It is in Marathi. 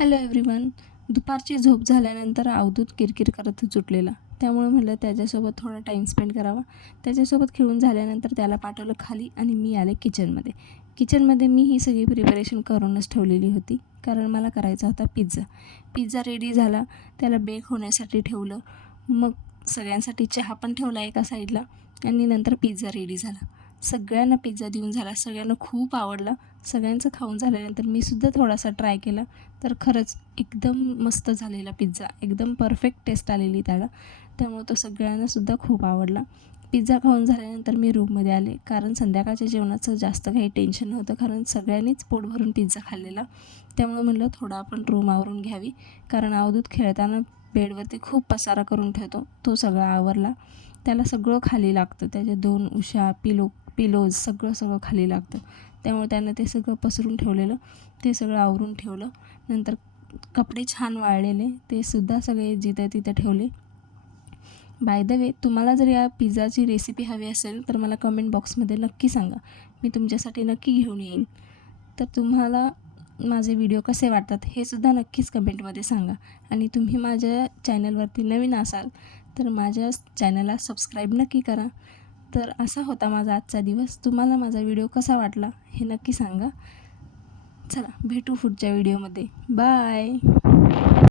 Hello everyone. दुपारची झोप झाल्यानंतर अवधूत किरकिर करतच उठलेला. त्यामुळे म्हटलं त्याच्यासोबत थोडा टाईम स्पेंड करावा. त्याच्यासोबत खेळून झाल्यानंतर त्याला पाठवलं खाली आणि मी आले किचनमध्ये. किचनमध्ये मी ही सगळी प्रिपरेशन करूनच ठेवलेली होती, कारण मला करायचा होता पिझ्झा. पिझ्झा रेडी झाला, त्याला बेक होण्यासाठी ठेवलं. मग सगळ्यांसाठी चहा पण ठेवला एका साईडला आणि नंतर पिझ्झा रेडी झाला. सगळ्यांना पिझ्झा देऊन झाला, सगळ्यांना खूप आवडला. सगळ्यांचं खाऊन झाल्यानंतर मी सुद्धा थोडासा ट्राय केला, तर खरंच एकदम मस्त झालेला पिझ्झा, एकदम परफेक्ट टेस्ट आलेली त्याला. त्यामुळे तो सगळ्यांनासुद्धा खूप आवडला. पिझ्झा खाऊन झाल्यानंतर मी रूममध्ये आले, कारण संध्याकाळच्या जेवणाचं जास्त काही टेन्शन नव्हतं, कारण सगळ्यांनीच पोट भरून पिझ्झा खाल्लेला. त्यामुळे म्हटलं थोडं आपण रूम आवरून घ्यावी, कारण अवधूत खेळताना बेडवरती खूप पसारा करून ठेवतो. तो सगळा आवरला. त्याला सगळं खाली लागतं, त्याचे 2 उशा, पिलोज सगळं खाली लागतं. त्यामुळे त्यानं ते सगळं पसरून ठेवलेलं, ते सगळं आवरून ठेवलं. नंतर कपडे छान वाळलेले, ते सुद्धा सगळे जिथं तिथं ठेवले. बाय द वे, तुम्हाला जर या पिझ्झाची रेसिपी हवी असेल तर मला कमेंट बॉक्समध्ये नक्की सांगा, मी तुमच्यासाठी नक्की घेऊन येईन. तर तुम्हाला माझे व्हिडिओ कसे वाटतात हे सुद्धा नक्कीच कमेंटमध्ये सांगा. आणि तुम्ही माझ्या चॅनलवरती नवीन असाल तर माझ्या चॅनलला सबस्क्राईब नक्की करा. तर असा होता माझा आजचा दिवस. तुम्हाला माझा व्हिडिओ कसा वाटला हे नक्की सांगा. चला भेटू पुढच्या व्हिडिओमध्ये. बाय.